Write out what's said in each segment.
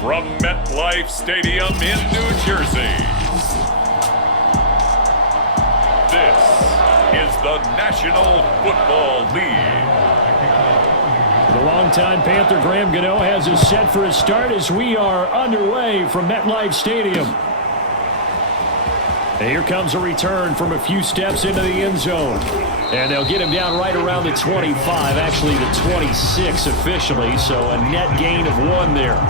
from MetLife Stadium in New Jersey, this is the National Football League. The longtime Panther Graham Gano has us set for a start as we are underway from MetLife Stadium. And here comes a return from a few steps into the end zone. And they'll get him down right around the 25, actually the 26 officially, so a net gain of 1 there.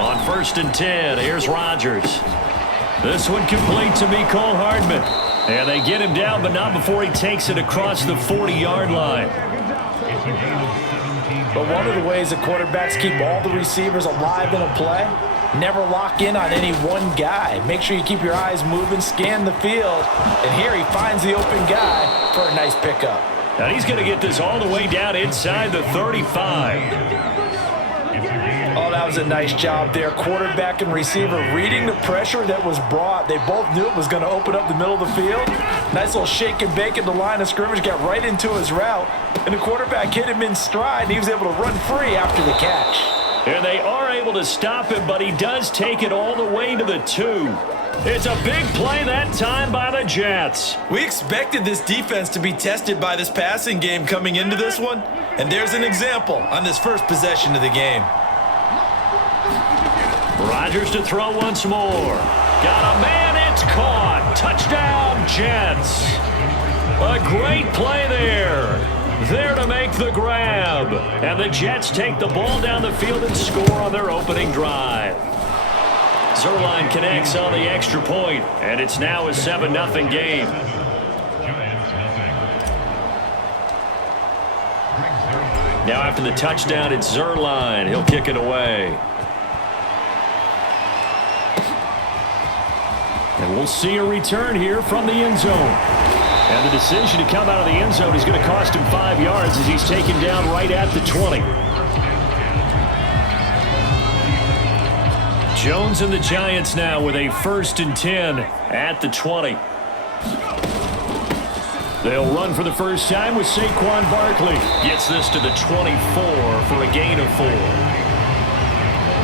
On 1st and 10, here's Rodgers. This one complete to Mecole Hardman. And they get him down, but not before he takes it across the 40-yard line. But one of the ways that quarterbacks keep all the receivers alive in a play, never lock in on any one guy. Make sure you keep your eyes moving, scan the field, and here he finds the open guy for a nice pickup. Now he's going to get this all the way down inside the 35. Oh, that was a nice job there. Quarterback and receiver reading the pressure that was brought. They both knew it was going to open up the middle of the field. Nice little shake and bake at the line of scrimmage, got right into his route. And the quarterback hit him in stride, and he was able to run free after the catch. And they are able to stop him, but he does take it all the way to the 2. It's a big play that time by the Jets. We expected this defense to be tested by this passing game coming into this one. And there's an example on this first possession of the game. Rodgers to throw once more. Got a man, it's caught. Touchdown, Jets. A great play there. There to make the grab. And the Jets take the ball down the field and score on their opening drive. Zuerlein connects on the extra point, and it's now a 7-0 game. Now after the touchdown, it's Zuerlein. He'll kick it away. And we'll see a return here from the end zone. And the decision to come out of the end zone is going to cost him 5 yards as he's taken down right at the 20. Jones and the Giants now with a 1st and 10 at the 20. They'll run for the first time with Saquon Barkley. Gets this to the 24 for a gain of 4.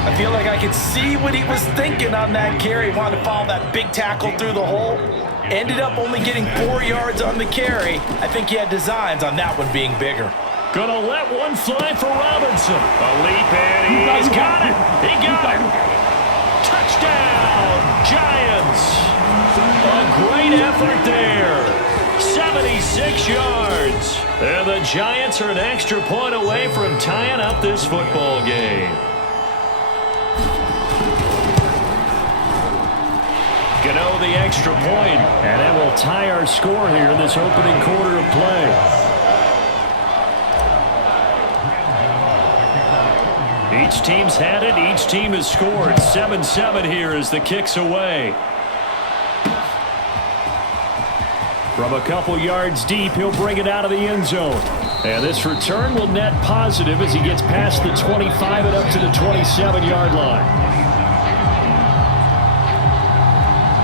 I feel like I could see what he was thinking on that carry. He wanted to follow that big tackle through the hole. Ended up only getting 4 yards on the carry. I think he had designs on that one being bigger. Gonna let one fly for Robinson. A leap and he's got it. He got it. Touchdown, Giants. A great effort there. 76 yards. And the Giants are an extra point away from tying up this football game. Gano the extra point, and that will tie our score here in this opening quarter of play. Each team's had it. Each team has scored. 7-7 here as the kick's away. From a couple yards deep, he'll bring it out of the end zone. And this return will net positive as he gets past the 25 and up to the 27-yard line.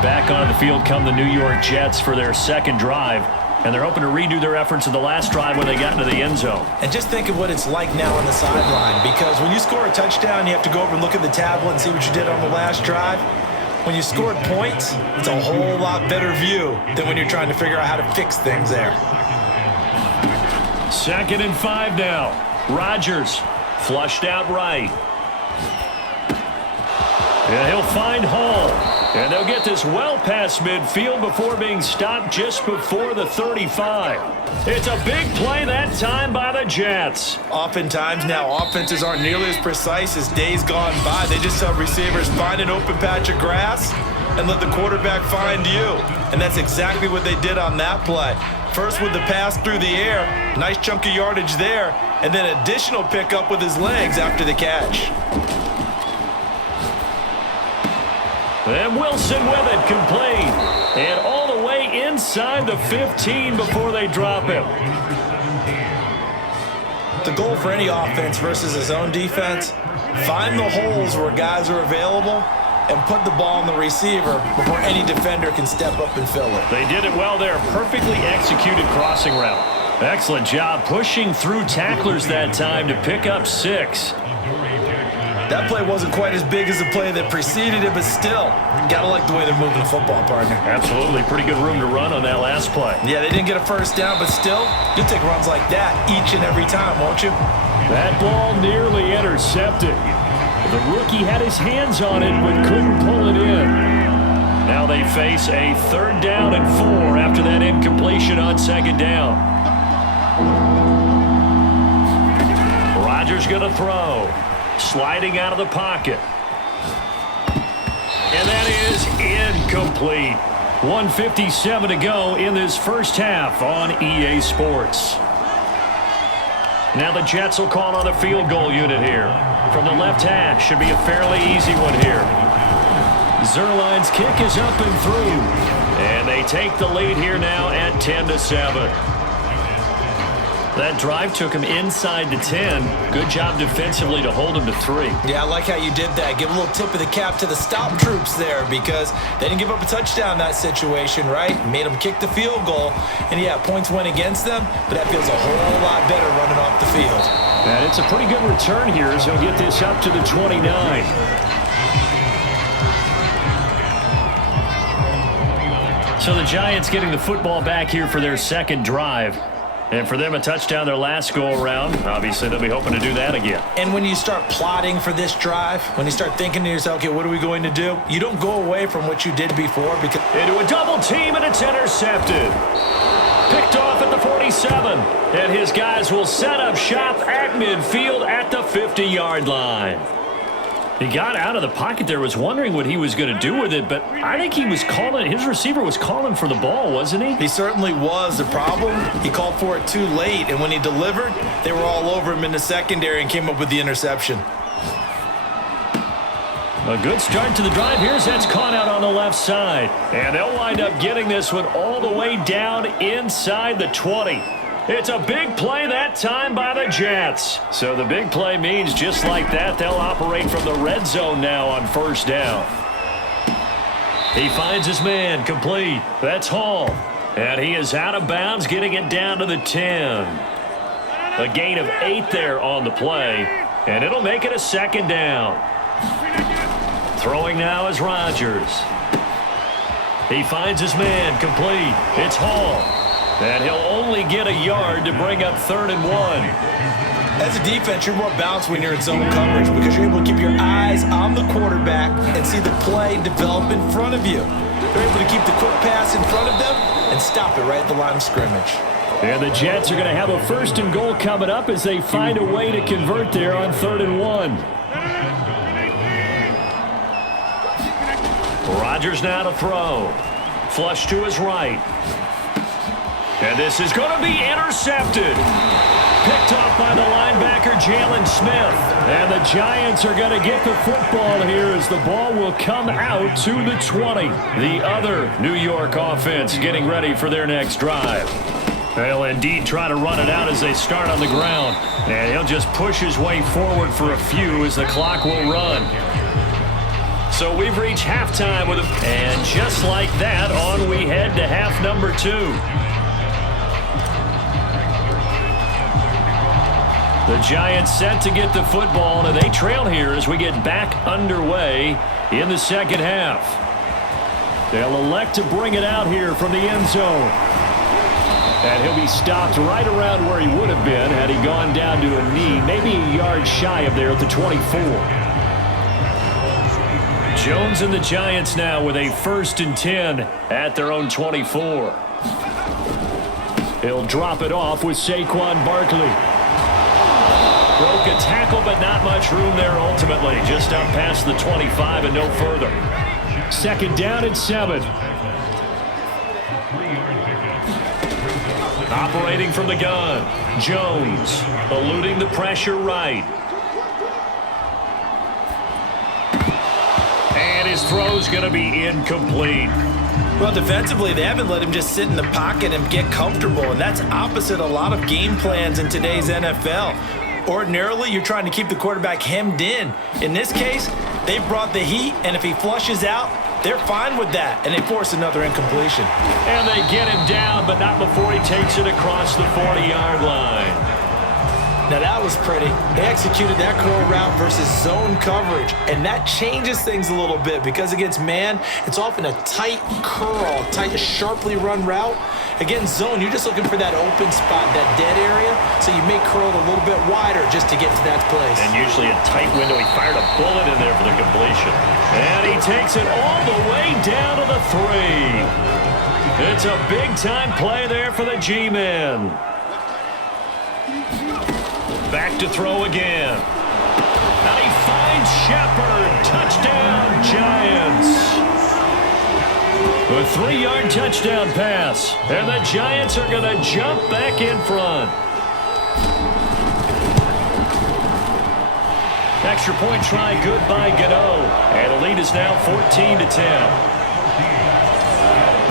Back onto the field come the New York Jets for their second drive. And they're hoping to redo their efforts in the last drive when they got into the end zone. And just think of what it's like now on the sideline, because when you score a touchdown, you have to go over and look at the tablet and see what you did on the last drive. When you scored points, it's a whole lot better view than when you're trying to figure out how to fix things there. 2nd and 5 now. Rodgers flushed out right. And he'll find Hall. And they'll get this well past midfield before being stopped just before the 35. It's a big play that time by the Jets. Oftentimes now, offenses aren't nearly as precise as days gone by. They just have receivers find an open patch of grass and let the quarterback find you. And that's exactly what they did on that play. First with the pass through the air, nice chunk of yardage there, and then additional pickup with his legs after the catch. And Wilson with it, complete. And all the way inside the 15 before they drop him. The goal for any offense versus his own defense, find the holes where guys are available and put the ball on the receiver before any defender can step up and fill it. They did it well there. Perfectly executed crossing route. Excellent job pushing through tacklers that time to pick up 6. That play wasn't quite as big as the play that preceded it, but still, gotta like the way they're moving the football, partner. Absolutely. Pretty good room to run on that last play. Yeah, they didn't get a first down, but still, you'll take runs like that each and every time, won't you? That ball nearly intercepted. The rookie had his hands on it, but couldn't pull it in. Now they face a 3rd down and 4 after that incompletion on 2nd down. Rodgers going to throw. Sliding out of the pocket. And that is incomplete. 1:57 to go in this first half on EA Sports. Now the Jets will call on a field goal unit here. From the left hash, should be a fairly easy one here. Zerline's kick is up and through. And they take the lead here now at 10-7. That drive took him inside the 10. Good job defensively to hold him to 3. Yeah, I like how you did that. Give a little tip of the cap to the stop troops there because they didn't give up a touchdown in that situation, right? Made them kick the field goal. And, yeah, points went against them, but that feels a whole lot better running off the field. And it's a pretty good return here as he'll get this up to the 29. So the Giants getting the football back here for their 2nd drive. And for them, a touchdown their last go-around. Obviously, they'll be hoping to do that again. And when you start plotting for this drive, when you start thinking to yourself, okay, what are we going to do? You don't go away from what you did before because... Into a double team, and it's intercepted. Picked off at the 47. And his guys will set up shop at midfield at the 50-yard line. He got out of the pocket there, was wondering what he was going to do with it, but I think he was calling, his receiver was calling for the ball, wasn't he? He certainly was. The problem, he called for it too late, and when he delivered, they were all over him in the secondary and came up with the interception. A good start to the drive. Here's that's caught out on the left side. And they'll wind up getting this one all the way down inside the 20. It's a big play that time by the Jets. So the big play means just like that, they'll operate from the red zone now on 1st down. He finds his man complete. That's Hall. And he is out of bounds, getting it down to the 10. A gain of 8 there on the play. And it'll make it a 2nd down. Throwing now is Rodgers. He finds his man complete. It's Hall. And he'll only get a yard to bring up 3rd and 1. As a defense, you're more balanced when you're in zone coverage because you're able to keep your eyes on the quarterback and see the play develop in front of you. You're able to keep the quick pass in front of them and stop it right at the line of scrimmage. And the Jets are going to have a 1st and goal coming up as they find a way to convert there on 3rd and 1. Rodgers now to throw. Flush to his right. And this is going to be intercepted. Picked off by the linebacker, Jalen Smith. And the Giants are going to get the football here as the ball will come out to the 20. The other New York offense getting ready for their next drive. They'll indeed try to run it out as they start on the ground. And he'll just push his way forward for a few as the clock will run. So we've reached halftime with him. And just like that, on we head to half number 2. The Giants set to get the football, and they trail here as we get back underway in the 2nd half. They'll elect to bring it out here from the end zone. And he'll be stopped right around where he would have been had he gone down to a knee, maybe a yard shy of there at the 24. Jones and the Giants now with a 1st and 10 at their own 24. He'll drop it off with Saquon Barkley. Broke a tackle, but not much room there ultimately. Just up past the 25 and no further. 2nd down and 7. Operating from the gun. Jones eluding the pressure right. And his throw's going to be incomplete. Well, defensively, they haven't let him just sit in the pocket and get comfortable, and that's opposite a lot of game plans in today's NFL. Ordinarily, you're trying to keep the quarterback hemmed in. In this case, they brought the heat, and if he flushes out, they're fine with that, and they force another incompletion. And they get him down, but not before he takes it across the 40-yard line. Now that was pretty. They executed that curl route versus zone coverage, and that changes things a little bit because against man, it's often a tight curl, tight, sharply run route. Against zone, you're just looking for that open spot, that dead area, so you may curl it a little bit wider just to get to that place. And usually a tight window. He fired a bullet in there for the completion. And he takes it all the way down to the 3. It's a big-time play there for the G-men. Back to throw again. And he finds Shepard. Touchdown, Giants. A 3-yard touchdown pass. And the Giants are going to jump back in front. Extra point try good by Gano. And the lead is now 14-10.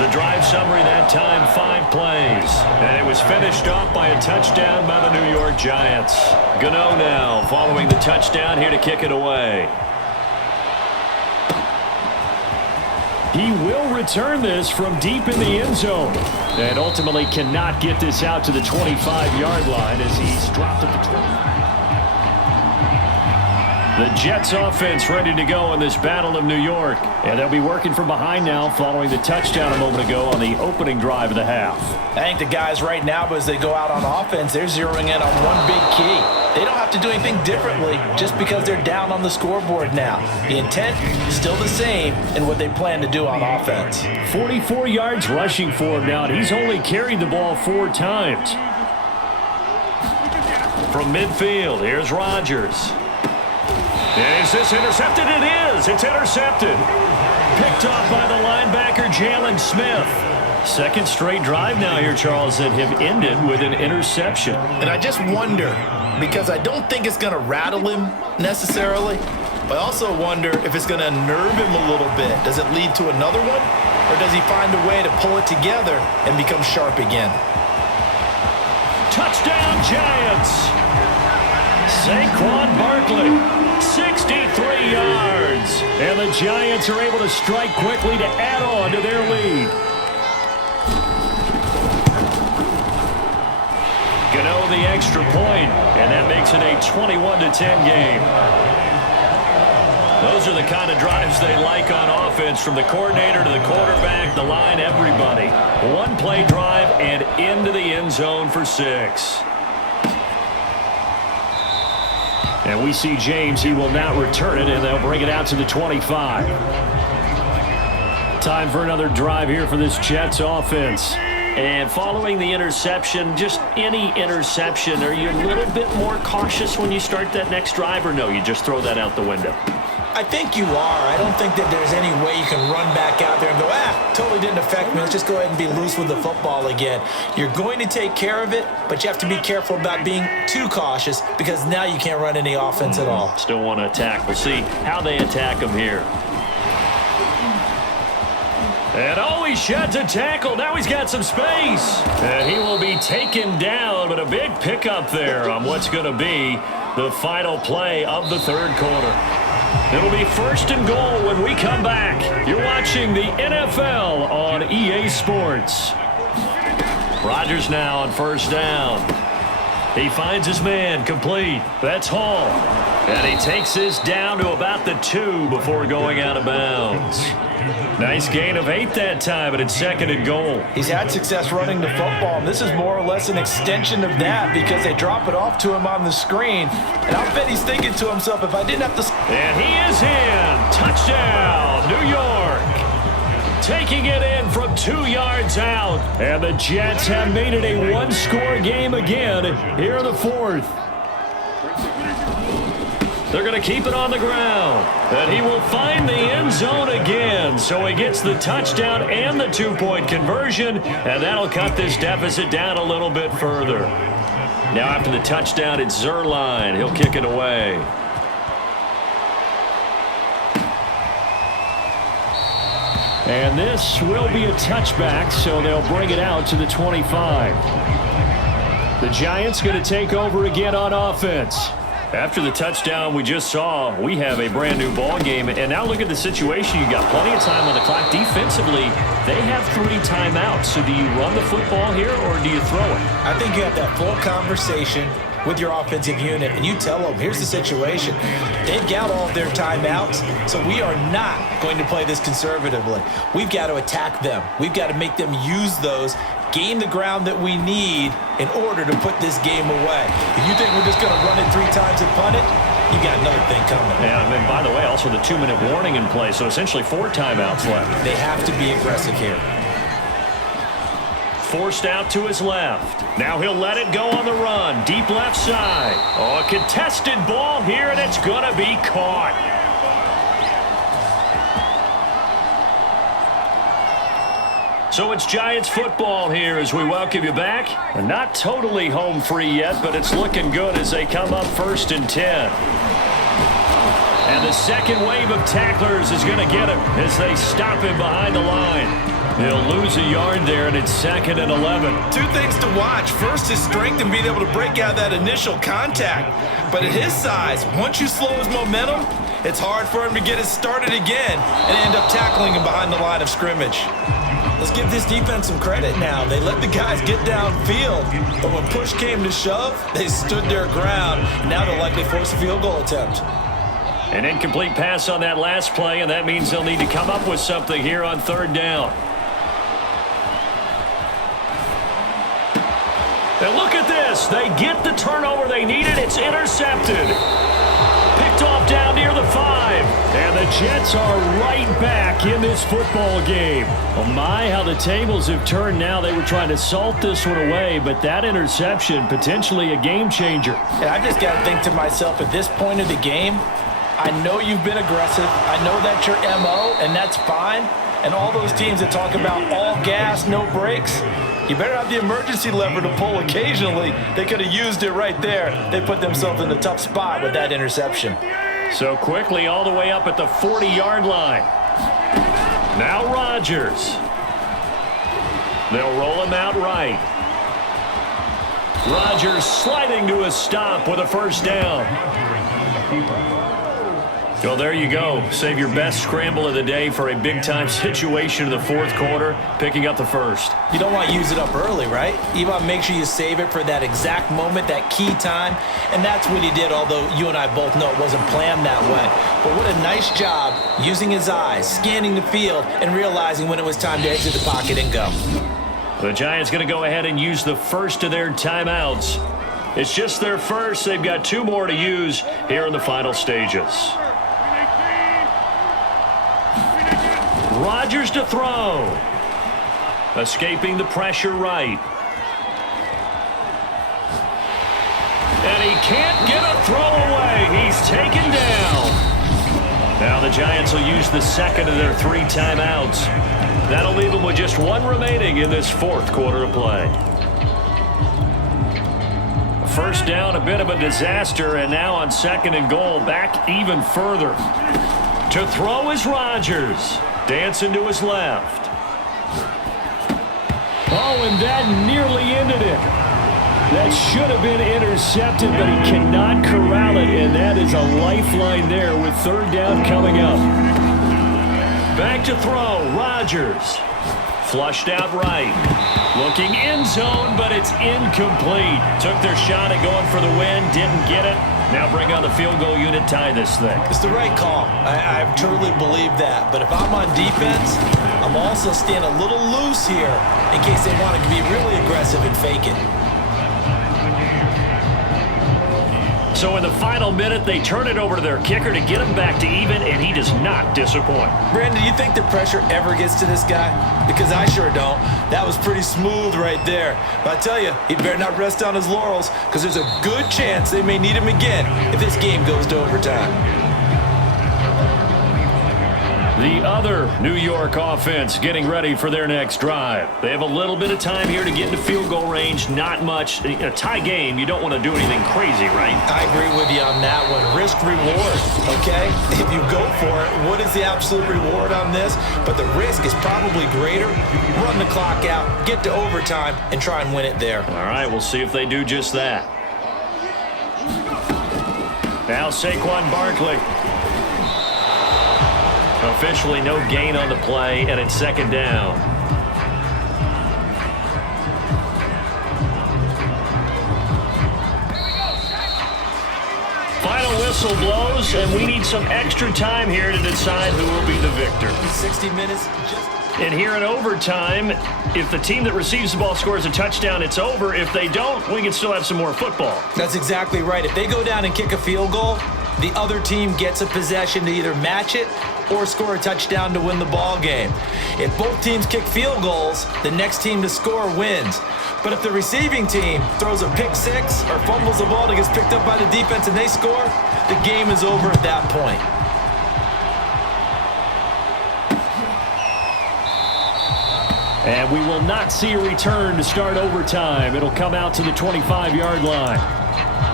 The drive summary that time, 5 plays. And it was finished off by a touchdown by the New York Giants. Gano now following the touchdown here to kick it away. He will return this from deep in the end zone. And ultimately cannot get this out to the 25-yard line as he's dropped at the 20. The Jets offense ready to go in this Battle of New York. And they'll be working from behind now following the touchdown a moment ago on the opening drive of the half. I think the guys right now, as they go out on offense, they're zeroing in on one big key. They don't have to do anything differently just because they're down on the scoreboard now. The intent is still the same in what they plan to do on offense. 44 yards rushing for him now, and he's only carried the ball 4 times. From midfield, here's Rodgers. Is this intercepted? It is. It's intercepted. Picked off by the linebacker, Jalen Smith. Second straight drive now here, Charles, that have ended with an interception. And I just wonder, because I don't think it's going to rattle him necessarily, but I also wonder if it's going to unnerve him a little bit. Does it lead to another one? Or does he find a way to pull it together and become sharp again? Touchdown, Giants. Saquon Barkley. 63 yards. And the Giants are able to strike quickly to add on to their lead. Gano the extra point, and that makes it a 21-10 game. Those are the kind of drives they like on offense, from the coordinator to the quarterback, the line, everybody. One play drive and into the end zone for 6. And we see James. He will not return it, and they'll bring it out to the 25. Time for another drive here for this Jets offense. And following the interception, just any interception, are you a little bit more cautious when you start that next drive, or no, you just throw that out the window? I think you are. I don't think that there's any way you can run back out there and go, totally didn't affect me. Let's just go ahead and be loose with the football again. You're going to take care of it, but you have to be careful about being too cautious because now you can't run any offense at all. Still want to attack. We'll see how they attack him here. And he sheds a tackle. Now he's got some space. And he will be taken down, but a big pickup there on what's going to be the final play of the third quarter. It'll be 1st and goal when we come back. You're watching the NFL on EA Sports. Rodgers now on 1st down. He finds his man, complete. That's Hall. And he takes this down to about the 2 before going out of bounds. Nice gain of 8 that time, but it's 2nd and goal. He's had success running the football, and this is more or less an extension of that because they drop it off to him on the screen. And I'll bet he's thinking to himself, if I didn't have to... And he is in. Touchdown, New York. Taking it in from 2 yards out. And the Jets have made it a one-score game again here in the 4th. They're going to keep it on the ground. And he will find the end zone again. So he gets the touchdown and the 2-point conversion. And that'll cut this deficit down a little bit further. Now after the touchdown, it's Zuerlein. He'll kick it away. And this will be a touchback, so they'll bring it out to the 25. The Giants going to take over again on offense. After the touchdown we just saw, we have a brand new ball game. And now look at the situation. You got plenty of time on the clock. Defensively, they have 3 timeouts. So do you run the football here or do you throw it? I think you have that full conversation with your offensive unit, and you tell them, here's the situation. They've got all of their timeouts, so we are not going to play this conservatively. We've got to attack them. We've got to make them use those, gain the ground that we need in order to put this game away. If you think we're just going to run it 3 times and punt it, you got another thing coming. Yeah, and then, by the way, also the 2-minute warning in play, so essentially 4 timeouts left. They have to be aggressive here. Forced out to his left. Now he'll let it go on the run. Deep left side. Oh, a contested ball here, and it's going to be caught. So it's Giants football here as we welcome you back. Not totally home free yet, but it's looking good as they come up 1st and 10. And the second wave of tacklers is going to get him as they stop him behind the line. He'll lose a yard there, and it's 2nd and 11. 2 things to watch. First, his strength and being able to break out that initial contact. But at his size, once you slow his momentum, it's hard for him to get it started again and end up tackling him behind the line of scrimmage. Let's give this defense some credit now. They let the guys get downfield, but when push came to shove, they stood their ground. Now they'll likely force a field goal attempt. An incomplete pass on that last play, and that means they'll need to come up with something here on 3rd down. And look at this. They get the turnover they needed. It's intercepted. Picked off down near the 5. And the Jets are right back in this football game. Oh my, how the tables have turned now. They were trying to salt this one away, but that interception, potentially a game changer. And I just got to think to myself, at this point of the game, I know you've been aggressive. I know that's your MO, and that's fine. And all those teams that talk about all gas, no brakes, you better have the emergency lever to pull occasionally. They could have used it right there. They put themselves in a tough spot with that interception. So quickly all the way up at the 40-yard line. Now Rodgers. They'll roll him out right. Rodgers sliding to a stop with a 1st down. Well, there you go. Save your best scramble of the day for a big-time situation in the 4th quarter, picking up the 1st. You don't want to use it up early, right? You want to make sure you save it for that exact moment, that key time. And that's what he did, although you and I both know it wasn't planned that way. But what a nice job using his eyes, scanning the field, and realizing when it was time to exit the pocket and go. The Giants going to go ahead and use the first of their timeouts. It's just their first. They've got 2 more to use here in the final stages. Rodgers to throw. Escaping the pressure right. And he can't get a throw away. He's taken down. Now the Giants will use the 2nd of their 3 timeouts. That'll leave them with just 1 remaining in this 4th quarter of play. 1st down, a bit of a disaster, and now on 2nd and goal, back even further. To throw is Rodgers. Dancing to his left. Oh, and that nearly ended it. That should have been intercepted, but he cannot corral it, and that is a lifeline there with 3rd down coming up. Back to throw, Rodgers. Flushed out right. Looking end zone, but it's incomplete. Took their shot at going for the win, didn't get it. Now bring on the field goal unit, tie this thing. It's the right call. I truly believe that. But if I'm on defense, I'm also staying a little loose here in case they want to be really aggressive and fake it. So in the final minute, they turn it over to their kicker to get him back to even, and he does not disappoint. Brandon, do you think the pressure ever gets to this guy? Because I sure don't. That was pretty smooth right there. But I tell you, he better not rest on his laurels, because there's a good chance they may need him again if this game goes to overtime. The other New York offense getting ready for their next drive. They have a little bit of time here to get into field goal range. Not much. In a tie game, you don't want to do anything crazy, right? I agree with you on that one. Risk reward, okay? If you go for it, what is the absolute reward on this? But the risk is probably greater. Run the clock out, get to overtime, and try and win it there. All right, we'll see if they do just that. Now Saquon Barkley. Officially no gain on the play, and it's second down. Final whistle blows, and we need some extra time here to decide who will be the victor. 60 minutes. And here in overtime, if the team that receives the ball scores a touchdown, it's over. If they don't, we can still have some more football. That's exactly right. If they go down and kick a field goal, the other team gets a possession to either match it or score a touchdown to win the ball game. If both teams kick field goals, the next team to score wins. But if the receiving team throws a pick six or fumbles the ball that gets picked up by the defense and they score, the game is over at that point. And we will not see a return to start overtime. It'll come out to the 25-yard line.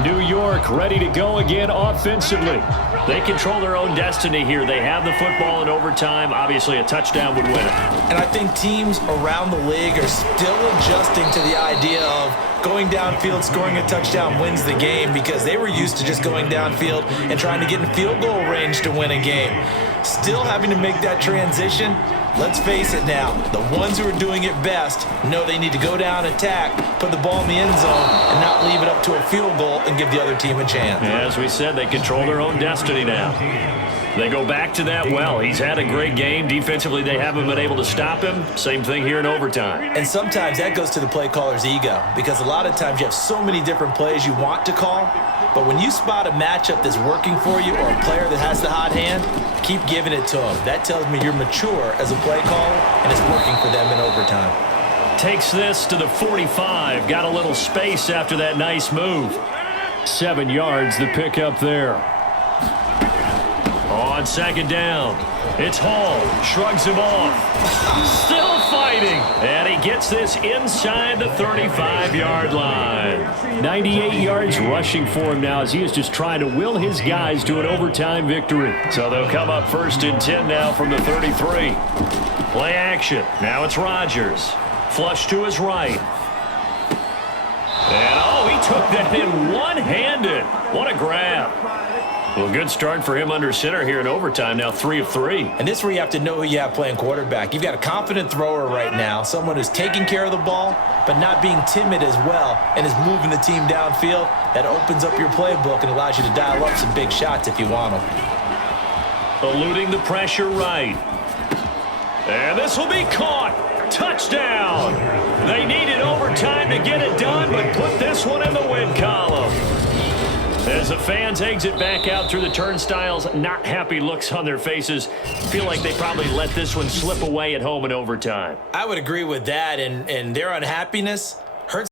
New York ready to go again offensively. They control their own destiny here. They have the football in overtime. Obviously, a touchdown would win it. And I think teams around the league are still adjusting to the idea of going downfield, scoring a touchdown wins the game, because they were used to just going downfield and trying to get in field goal range to win a game. Still having to make that transition. Let's face it now, the ones who are doing it best know they need to go down, attack, put the ball in the end zone, and not leave it up to a field goal and give the other team a chance. As we said, they control their own destiny now. They go back to that well. He's had a great game. Defensively, they haven't been able to stop him. Same thing here in overtime. And sometimes that goes to the play caller's ego, because a lot of times you have so many different plays you want to call, but when you spot a matchup that's working for you or a player that has the hot hand, keep giving it to them. That tells me you're mature as a play caller, and it's working for them in overtime. Takes this to the 45. Got a little space after that nice move. 7 yards the pickup there. On second down, it's Hall. Shrugs him off. Still fighting. And he gets this inside the 35-yard line. 98 yards rushing for him now as he is just trying to will his guys to an overtime victory. So they'll come up 1st and 10 now from the 33. Play action. Now it's Rodgers. Flush to his right. And, oh, he took that in one-handed. What a grab. Well, good start for him under center here in overtime, now 3 of 3. And this is where you have to know who you have playing quarterback. You've got a confident thrower right now, someone who's taking care of the ball, but not being timid as well, and is moving the team downfield. That opens up your playbook and allows you to dial up some big shots if you want them. Eluding the pressure right. And this will be caught. Touchdown. They needed overtime to get it done, but put this one in the win column. As the fans exit back out through the turnstiles, not happy looks on their faces. Feel like they probably let this one slip away at home in overtime. I would agree with that, and their unhappiness